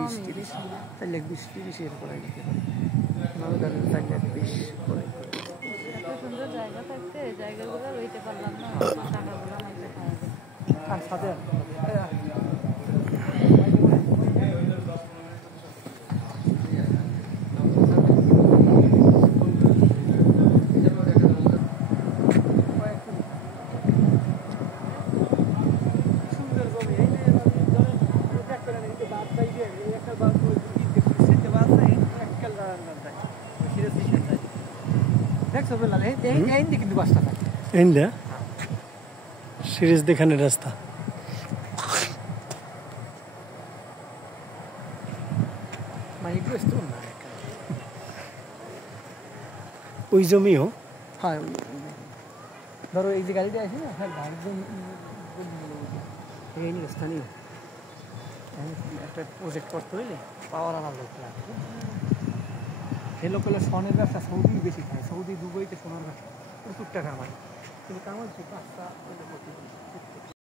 20-30 4 লাখ 20-30 এর পরে নিতে পারে নাও ধরেন 4 লাখ 20 পরে এত সুন্দর জায়গা থাকতে জায়গাগুলো লইতে পারলাম না টাকাগুলো আমাকে পাওয়া যায় আর সাথে সিরিজ দেখানোর রাস্তা ওই জমিও হ্যাঁ ধরো এই যে গাড়িটা আছে না হ্যাঁ স্থানীয় একটা প্রজেক্ট করতে হইলে পাওয়ার আমার লোক লাগবে সে লোক হলে স্বর্ণের ব্যবসা সৌদি বেশি খায় সৌদি দুবাইতে সোনার ব্যবসা প্রচুর টাকা হয় কিন্তু কামাই রাস্তা